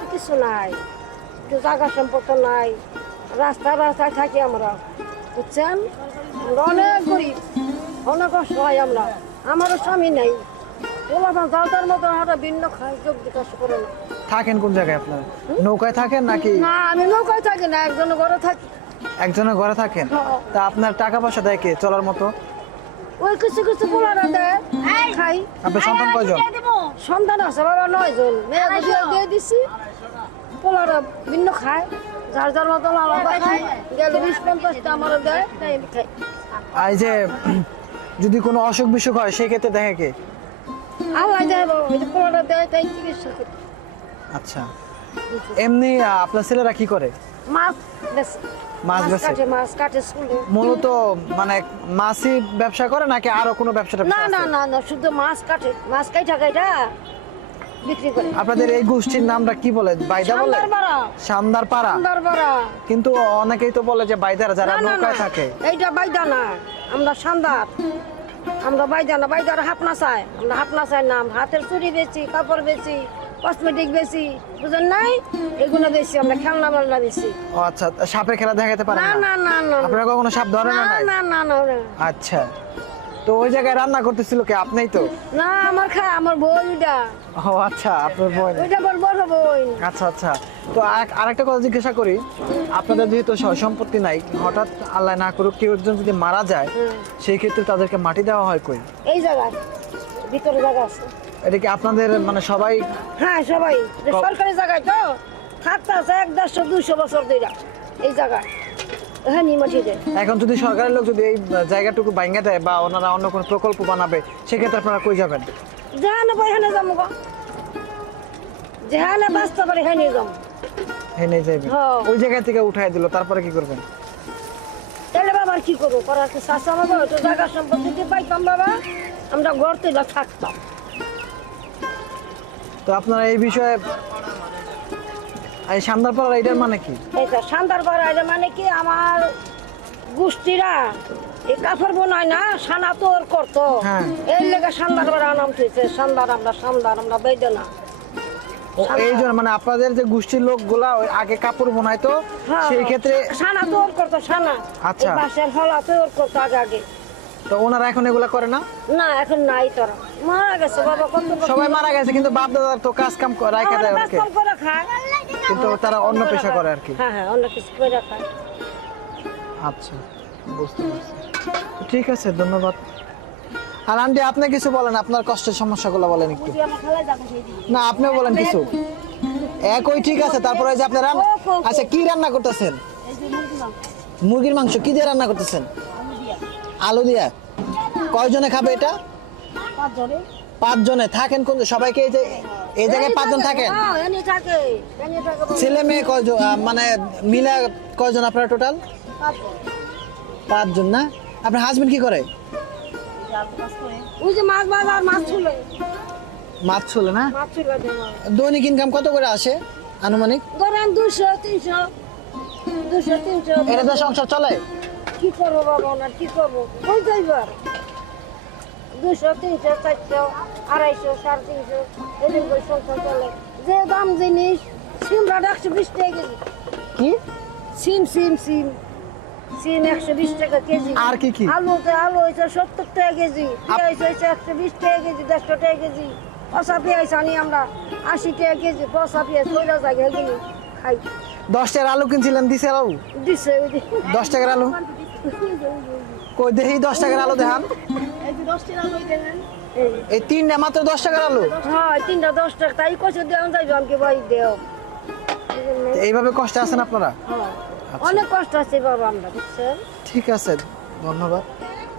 তো কিছু নাই, একটু জায়গা সম্পর্ক নাই, রাস্তায় থাকি আমরা, বুঝছেন? আমরা অনেক গরিব, অনেক অসহায় আমরা। আমারও স্বামী নেই, ওলাপান যাওয়ার মতো আমরা ভিন্ন খাই, যোগ বিকাশ করে না। থাকেন কোন জায়গায় আপনারা? নৌকায় থাকেন নাকি? না, আমি নৌকায় থাকি না, একজনের ঘরে থাকি। একজনের ঘরে থাকেন? তা আপনার টাকা পয়সা দেয় কে চলার মতো? ওই কিছু কিছু পোলারা দেয়, খাই। আপনার সন্তান কয়জন? সন্তান আছে বাবা 9 জন, মেয়ে দিয়ে দিছি। পোলারা ভিন্ন খায়, যার যার মতো আলাদা খায়। গেলে 20-50টা আমার দেয়, তাই আমি খাই। আর এই যে যদি কোনো অসুখ বিসুখ হয় সেই ক্ষেত্রে দেখে কে? আল্লাহ দেয় বাবা, ওই যে পোলারা দেয়, তাই চিকিৎসা করি। আচ্ছা, এমনি আপনার ছেলেরা কি করে? মাছ বেচে, মাছ বেচে? মাছ কাটে স্কুলে। মূলত মানে মাছই ব্যবসা করে নাকি আরো কোনো ব্যবসা না না না না, শুধু মাছ কাটে, মাছ কাইটা বিক্রি করে। আপনাদের এই গোষ্ঠীর নামটা কি বলে? বাইদা বলে? শানদার পাড়া। কিন্তু অনেকেই তো বলে যে বাইদারা, যারা নৌকায় থাকে। এইটা বাইদা না, আমরা শানদার। আমরা বাইদা না, বাইদার হাফনা চাই, আমরা হাফনা চাই না। হাতের চুড়ি বেচি, কাপড় বেচি, কসমেটিক বেচি, বুঝেন নাই? এগুলো বেশি, আমরা খেলনা মেলনা বেশি। ও আচ্ছা, সাপের খেলা দেখাতে পারেন না না? না না না, আপনারা কখনো সাপ ধরেন না? না না না না। আচ্ছা, তো ওই জায়গায় রান্না করতেছিল কে? আপনিই তো? না, আমার আমার বইটা। ও আচ্ছা, আপনার বোন। ওইটা বড় বই। আচ্ছা আচ্ছা, তো আরেকটা কথা জিজ্ঞাসা করি, আপনাদের যেহেতু সয় সম্পত্তি নাই, হঠাৎ আল্লাহ না করুক কেউ একজন যদি মারা যায়, সেই ক্ষেত্রে তাদেরকে মাটি দেওয়া হয় কই? এই জায়গায় ভিতরে জায়গা আছে। এটা কি আপনাদের মানে সবাই? হ্যাঁ, সবাই সরকারি জায়গায় তো থাকতে আছে 100-150-200 বছর ধরে এই জায়গায়। হ্যাঁ, নিমাটি দেয়। এখন যদি সরকারের লোক যদি এই জায়গাটুকু ভাঙা দেয় বা ওনারা অন্য কোনো প্রকল্প বানাবে, সেক্ষেত্রে আপনারা কই যাবেন? যেখানে পাই হেনে যাবো গো, যেখানে বাঁচতে পারি হেনে যাবো। হেনে যাবেন? ওই জায়গা থেকে উঠাই দিল, তারপরে কি করবেন? তাহলে বাবা আর কি করবো, করার কি শাসা বাবা, তো জায়গা সম্পত্তি যদি পাইতাম বাবা, আমরা ঘর তুলে থাকতাম। তো আপনারা এই বিষয়ে এই শানদারপাড়া এটার মানে কি? এইটা শানদারপাড়া, এটা মানে কি, আমার গোষ্ঠীরা এই কাপড় বোনায় না, সানা তোর করতো, এর লেগে শানদারপাড়া নাম হয়েছে। শানদার, আমরা বেদনা। এই জন্য মানে আপনাদের যে গোষ্ঠীর লোকগুলা আগে কাপড় বোনাইতো, সেই ক্ষেত্রে সানা তোর করতো, সানা। আচ্ছা, বাঁশের হলা তোর করতো আগে। তো ওনারা এখন এগুলা করে না? না, এখন নাই, তোরা মারা গেছে বাবা, কত সবাই মারা গেছে, কিন্তু বাপ দাদার তো কাজ কাম রাখা দেয় ওকে, খায়, কিন্তু তারা অন্য পেশা করে আর কি। হ্যাঁ হ্যাঁ, অন্য কিছু করে খায়। আচ্ছা, বুঝতে পারছি। ঠিক আছে, ধন্যবাদ। আর আন্টি, আপনি কিছু বলেন, আপনার কষ্টের সমস্যাগুলো বলেন একটু। না, আপনিও বলেন কিছু। একই ঠিক আছে, তারপরে যে আপনারা আচ্ছা কি রান্না করতেছেন? মুরগির মাংস। কি দিয়ে রান্না করতেছেন? আলু দিয়া। কয়জনে খাবে এটা? 5 জনে। থাকেন কোন সবাইকে? এই জায়গায় 5 জন থাকেন? ছেলে মেয়ে কয়জন, মানে মিলা কয়জন আপনারা টোটাল? 5 জন না? আপনার হাজবেন্ড কি করে? মাছ ছুলে না? দৈনিক ইনকাম কত করে আসে আনুমানিক? 200-300। এটা তো সংসার চলে? কি করবো বাবা, না কি করবো, কই যাইবার? 200-300-400, 250-350, এরকম করে সংসার চলে। যে দাম জিনিস, সিমরা 120 টাকা কেজি। কি? সিম 120 টাকা কেজি। আর কি কি? আলু হয়েছে 70 টাকা কেজি, পেঁয়াজ হয়েছে 120 টাকা কেজি, 150 টাকা কেজি। পচা পেঁয়াজ আনি আমরা 80 টাকা কেজি। পচা পেঁয়াজ কইরা জায়গা এগুলি খাই। 10 টাকার আলু কিনছিলেন, দিছে আলু? দিছে 10 টাকার আলু কই দেখি? 10 টাকার আলু দেখান। এই 3টা মাত্র 10 টাকার আলু? হ্যাঁ, 3টা 10 টাকা। তাই কইছে দেন যাইবে, আমাকে ভাই দেও। এইভাবে কষ্টে আছেন আপনারা? অনেক কষ্ট আছে বাবা আমরা, বুঝছেন? ঠিক আছে, ধন্যবাদ।